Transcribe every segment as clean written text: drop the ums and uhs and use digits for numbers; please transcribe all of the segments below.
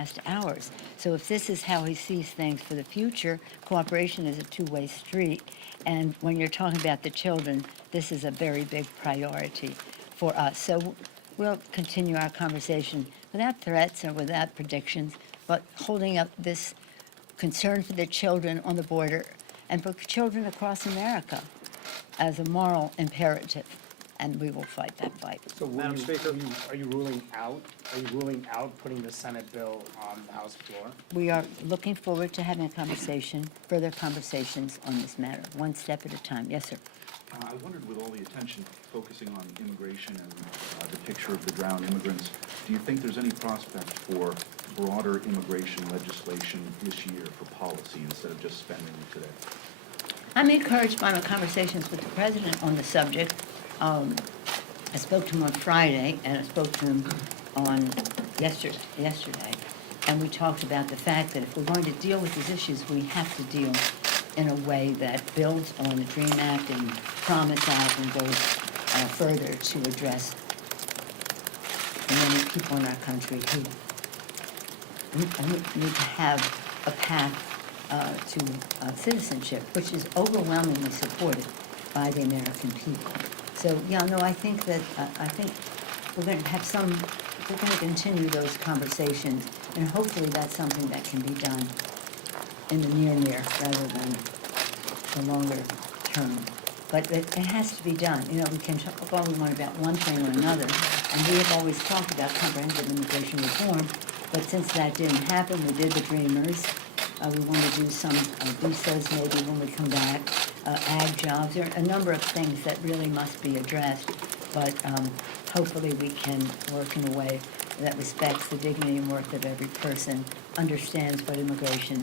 last hours. So if this is how he sees things for the future, cooperation is a two-way street. And when you're talking about the children, this is a very big priority for us. So we'll continue our conversation without threats or without predictions, but holding up this concern for the children on the border and for children across America as a moral imperative. And we will fight that fight. So Madam Speaker. are you ruling out putting the Senate bill on the House floor? We are looking forward to having a conversation, further conversations on this matter, one step at a time. Yes, sir. I wondered, with all the attention focusing on immigration and the picture of the drowned immigrants, do you think there's any prospect for broader immigration legislation this year for policy instead of just spending today? I'm encouraged by my conversations with the president on the subject. I spoke to him on Friday, and I spoke to him on yesterday, and we talked about the fact that if we're going to deal with these issues, we have to deal in a way that builds on the DREAM Act and Promise Act and goes further to address the many people in our country who need to have a path to citizenship, which is overwhelmingly supported by the American people. So, yeah, no, I think we're going to have we're going to continue those conversations, and hopefully that's something that can be done in the near rather than the longer term. But it has to be done. You know, we can talk all we want about one thing or another, and we have always talked about comprehensive immigration reform, but since that didn't happen, we did the Dreamers. We want to do some visas maybe when we come back, ag jobs. There are a number of things that really must be addressed, but hopefully we can work in a way that respects the dignity and worth of every person, understands what immigration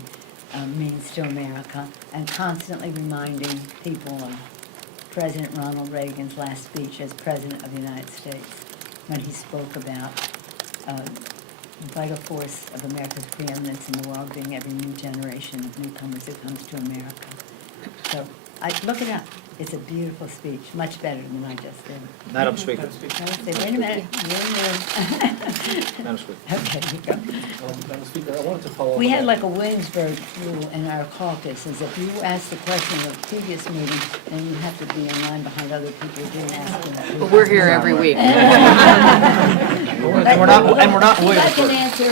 means to America, and constantly reminding people of President Ronald Reagan's last speech as President of the United States, when he spoke about the vital force of America's preeminence in the world being every new generation of newcomers who comes to America. So look it up. It's a beautiful speech, much better than I just did. Madam Speaker. Wait a minute. Madam Speaker. Okay, you go. Madam Speaker, I wanted to follow up. We on had that. like a Williamsburg rule in our caucus, is if you asked the question of the previous meeting, then you have to be in line behind other people who didn't ask them. But we're here every week. And we're not I can Williamsburg. answer,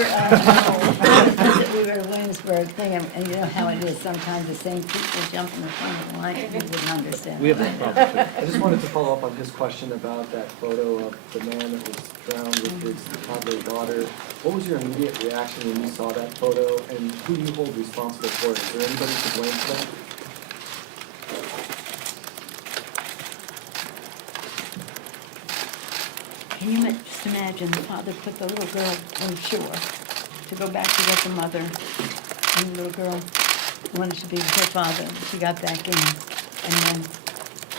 we were a Williamsburg thing, and you know how it is, sometimes the same people jump in the front of the line, you wouldn't understand. We have no problem. I just wanted to follow up on his question about that photo of the man that was drowned with his toddler daughter. What was your immediate reaction when you saw that photo, and who do you hold responsible for it? Is there anybody to blame for that? Can you just imagine the father put the little girl on shore to go back to get the mother, and the little girl wanted to be with her father. She got back in, and then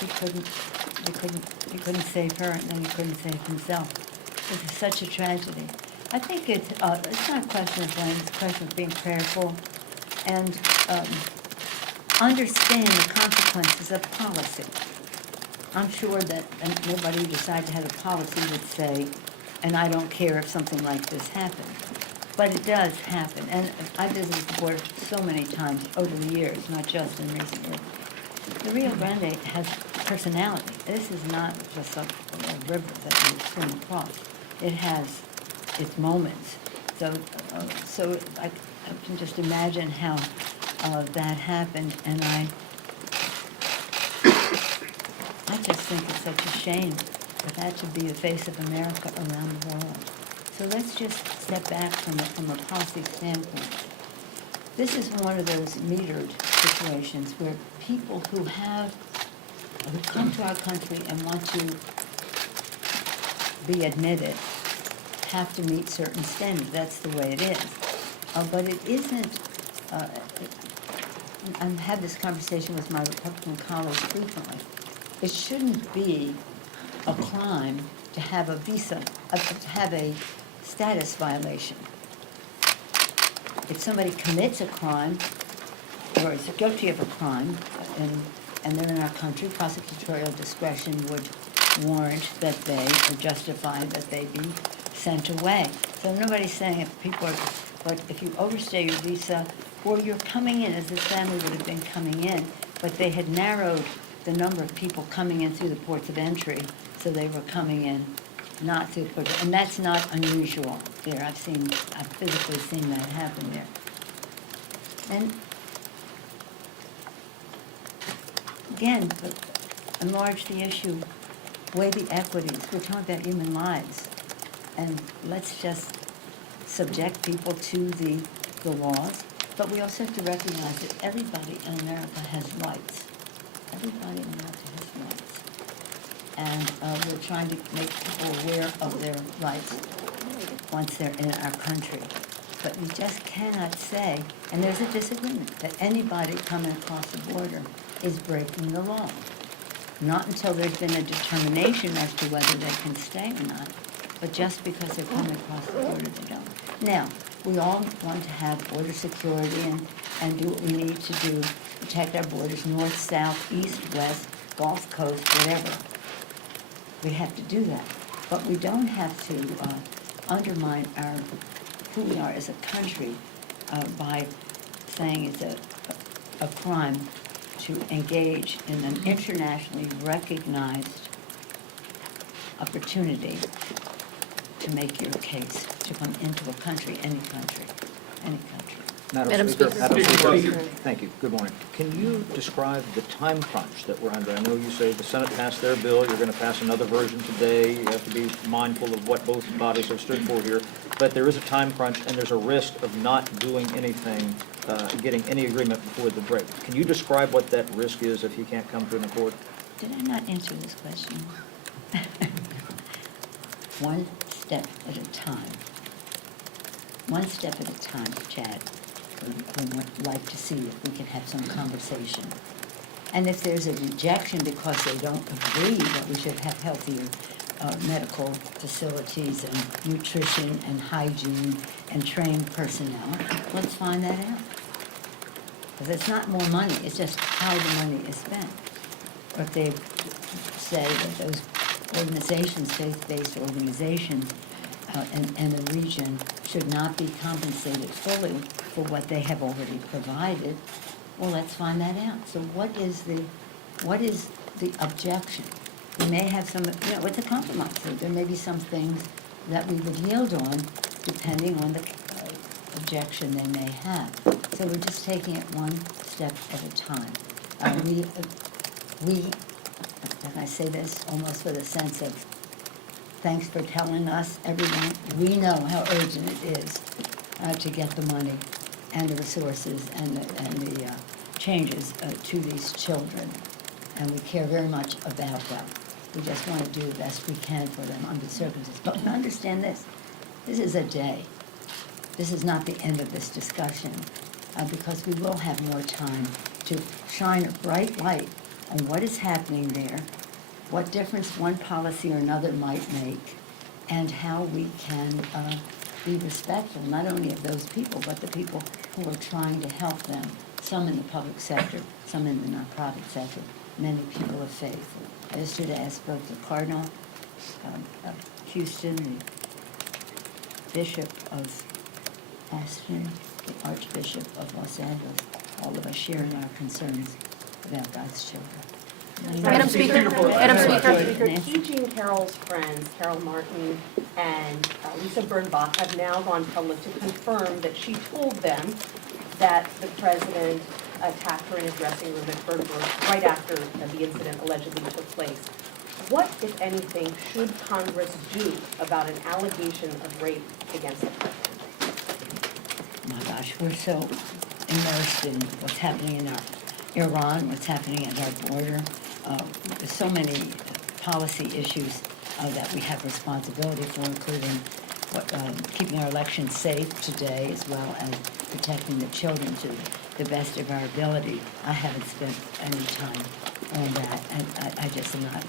he couldn't save her, and then he couldn't save himself. This is such a tragedy. I think it's not a question of blame, it's a question of being prayerful and understand the consequences of policy. I'm sure that nobody who decided to have a policy would say, and I don't care if something like this happens. But it does happen, and I visited the border so many times over the years, not just in recent years. The Rio Grande has personality. This is not just a river that you swim across. It has its moments. So I can just imagine how that happened, and I just think it's such a shame for that to be the face of America around the world. So let's just step back from a policy standpoint. This is one of those metered situations where people who come to our country and want to be admitted have to meet certain standards. That's the way it is. But it isn't, I have this conversation with my Republican colleagues frequently. It shouldn't be a crime to have a visa, to have a status violation. If somebody commits a crime or is guilty of a crime and they're in our country, prosecutorial discretion would warrant that they, or justify that they be sent away. So nobody's saying if people are But if you overstay your visa, or you're coming in, as this family would have been coming in, but they had narrowed the number of people coming in through the ports of entry, so they were coming in not through the ports, and that's not unusual there. I've physically seen that happen there. And again, enlarge the issue, weigh the equities. We're talking about human lives. And let's just subject people to the laws. But we also have to recognize that everybody in America has rights. Everybody in America has rights. And we're trying to make people aware of their rights once they're in our country. But we just cannot say, and there's a disagreement, that anybody coming across the border is breaking the law. Not until there's been a determination as to whether they can stay or not, but just because they're coming across the border, they don't. Now, we all want to have border security and do what we need to do, protect our borders, north, south, east, west, Gulf Coast, whatever. We have to do that. But we don't have to undermine who we are as a country by saying it's a crime to engage in an internationally recognized opportunity to make your case to come into a country, any country, any country. Madam Speaker. Thank you. Good morning. Can you describe the time crunch that we're under? I know you say the Senate passed their bill, you're going to pass another version today. You have to be mindful of what both bodies have stood for here. But there is a time crunch, and there's a risk of not doing anything, getting any agreement before the break. Can you describe what that risk is if you can't come to an accord? Did I not answer this question? One step at a time. One step at a time, Chad. We would like to see if we can have some conversation. And if there's a rejection because they don't agree that we should have healthier medical facilities and nutrition and hygiene and trained personnel, let's find that out. Because it's not more money, it's just how the money is spent. Or if they say that those organizations, faith-based organizations in the region should not be compensated fully for what they have already provided, well, let's find that out. So what is the objection? We may have some, it's a compromise. So there may be some things that we would yield on depending on the objection they may have. So we're just taking it one step at a time. We, and I say this almost with a sense of thanks for telling us, everyone, we know how urgent it is to get the money and the resources and the changes to these children. And we care very much about them. We just want to do the best we can for them under the circumstances. But understand this is a day. This is not the end of this discussion, because we will have more time to shine a bright light on what is happening there, what difference one policy or another might make, and how we can be respectful, not only of those people, but the people who are trying to help them, some in the public sector, some in the nonprofit sector, many people of faith. Yesterday I spoke to Cardinal of Houston, the Bishop of Aspen, the Archbishop of Los Angeles, all of us sharing our concerns about God's children. Madam Speaker, Nancy. Eugene Carroll's friends, Carol Martin and Lisa Birnbach, have now gone public to confirm that she told them that the president attacked her in his dressing room at Bergdorf right after the incident allegedly took place. What, if anything, should Congress do about an allegation of rape against the president? Oh my gosh, we're so immersed in what's happening in Iran, what's happening at our border. There's so many policy issues that we have responsibility for, including keeping our elections safe today, as well as protecting the children to the best of our ability. I haven't spent any time on that, and I just am not.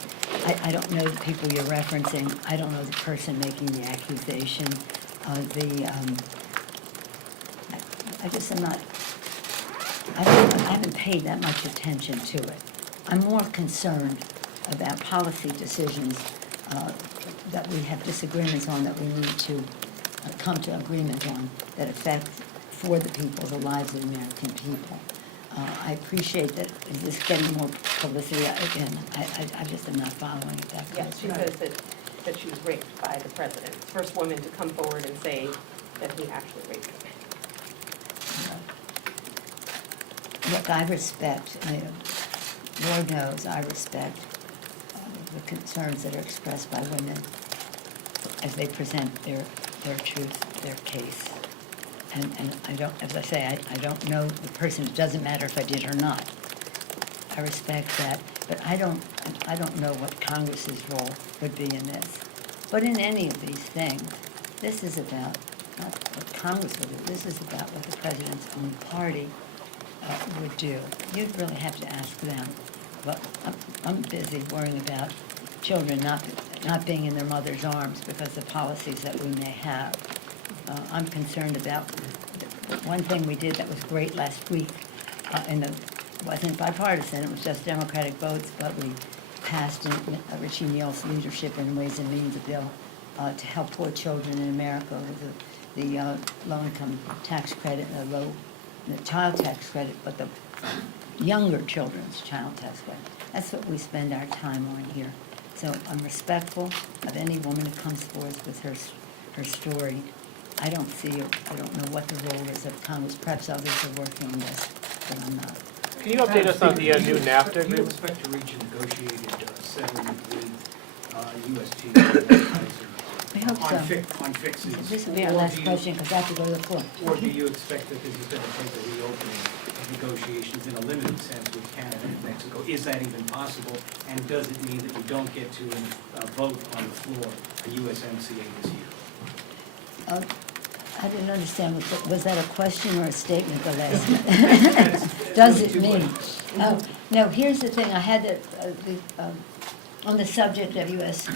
I don't know the people you're referencing. I don't know the person making the accusation. I just am not. I haven't paid that much attention to it. I'm more concerned about policy decisions that we have disagreements on that we need to come to agreement on that affect for the people, the lives of the American people. I appreciate that. Is this getting more publicity? Again, I just am not following it that Yes, she closely. says that she was raped by the president. First woman to come forward and say that he actually raped her. Look, I respect, Lord knows I respect the concerns that are expressed by women as they present their truth, their case. And I don't, as I say, I don't know the person. It doesn't matter if I did or not. I respect that, but I don't know what Congress's role would be in this. But in any of these things, this is about not what Congress would do. This is about what the president's own party would do. You'd really have to ask them. But I'm busy worrying about children not being in their mother's arms because of policies that we may have. I'm concerned about one thing we did that was great last week, wasn't bipartisan, it was just Democratic votes, but we passed in Richie Neal's leadership in Ways and Means a bill to help poor children in America with the low-income tax credit, the child tax credit, but the younger children's child tax credit. That's what we spend our time on here. So I'm respectful of any woman who comes forth with her story. I don't know what the role is of Congress. Perhaps others are working on this, but I'm not. Can you update us on the new NAFTA Do you agreement? expect to reach a negotiated settlement with UST I hope so. on fixes? This will be our Or last do you- question, because I have to go to the floor. Or do you expect that this is going to take a reopening of negotiations in a limited sense with Canada and Mexico? Is that even possible? And does it mean that you don't get to vote on the floor a USMCA this year? I didn't understand, was that a question or a statement, the last? Does it mean? Oh, no, here's the thing, I had on the subject of U.S.,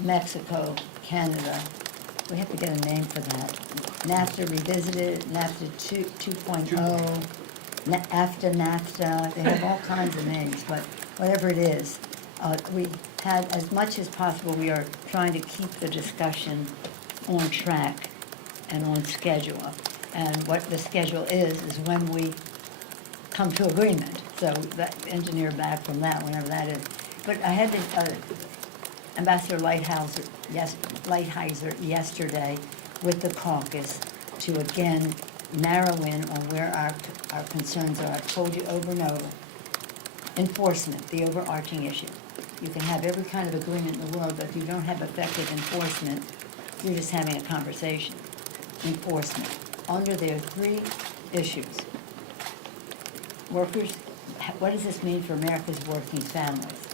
Mexico, Canada, we have to get a name for that. NAFTA Revisited, NAFTA 2.0, after NAFTA, they have all kinds of names, but whatever it is, we had, as much as possible, we are trying to keep the discussion on track and on schedule. And what the schedule is when we come to agreement. So that engineer back from that, whenever that is. But I had Ambassador Lighthizer yesterday with the caucus to again narrow in on where our concerns are. I've told you over and over. Enforcement, the overarching issue. You can have every kind of agreement in the world, but if you don't have effective enforcement, you're just having a conversation. Enforcement. Under there are three issues. Workers, what does this mean for America's working families?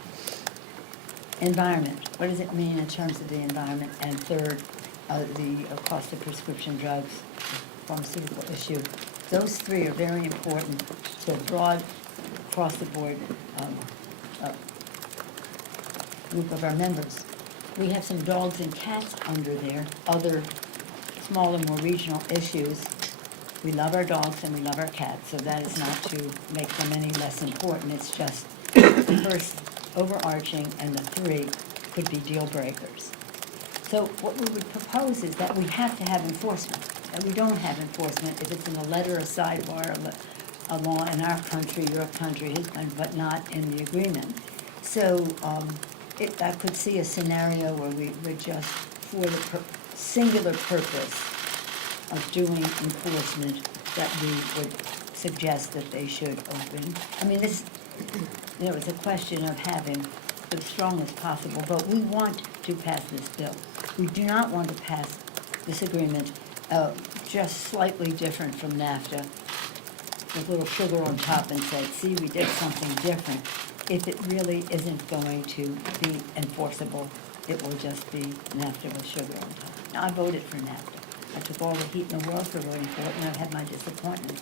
Environment, what does it mean in terms of the environment? And third, the cost of prescription drugs, pharmaceutical issue. Those three are very important to a broad, across-the-board group of our members. We have some dogs and cats under there, other smaller, more regional issues. We love our dogs and we love our cats, so that is not to make them any less important. It's just the first overarching and the three could be deal breakers. So what we would propose is that we have to have enforcement, that we don't have enforcement if it's in a letter, a sidebar, a law in our country, your country, but not in the agreement. So I could see a scenario where we would just, for the singular purpose of doing enforcement, that we would suggest that they should open. I mean, this, it's a question of having the strongest possible vote. We want to pass this bill. We do not want to pass this agreement just slightly different from NAFTA, with a little sugar on top and say, see, we did something different. If it really isn't going to be enforceable, it will just be NAFTA with sugar on top. Now, I voted for NAFTA. I took all the heat in the world for voting for it, and I've had my disappointment.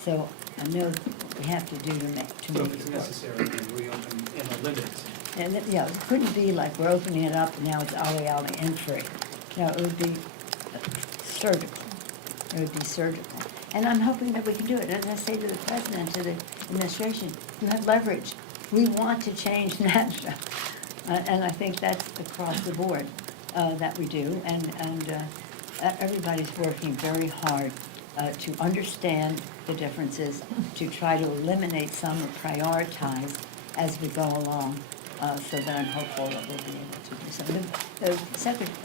So I know what we have to do to make So if it it's work. necessary, then reopen in a limited sense. And it couldn't be like we're opening it up and now it's ollie and free. No, it would be surgical. It would be surgical. And I'm hoping that we can do it. As I say to the president, to the administration, you have leverage. We want to change NAFTA. And I think that's across the board that we do. And everybody's working very hard to understand the differences, to try to eliminate some or prioritize as we go along, so that I'm hopeful that we'll be able to do so.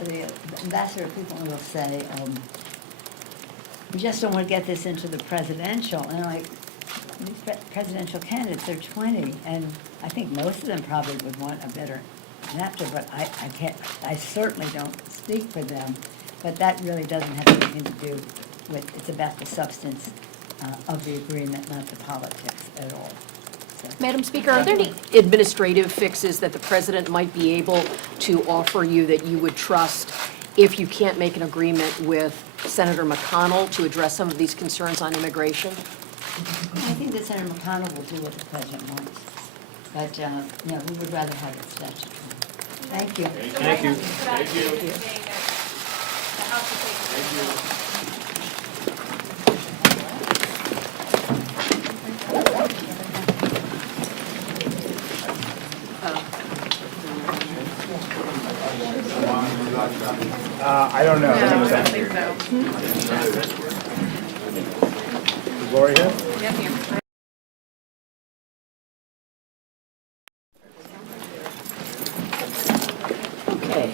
The ambassador, people will say, we just don't want to get this into the presidential, and I'm like, these presidential candidates, they're 20, and I think most of them probably would want a better NAFTA, but I certainly don't speak for them, but that really doesn't have anything to do with, it's about the substance of the agreement, not the politics at all. So- Madam Speaker, are there any administrative fixes that the president might be able to offer you that you would trust if you can't make an agreement with Senator McConnell to address some of these concerns on immigration? I think that Senator McConnell will do what the president wants, but, no, we would rather have it statutory. Thank you. Thank you. I don't know. Is Lori here? Okay.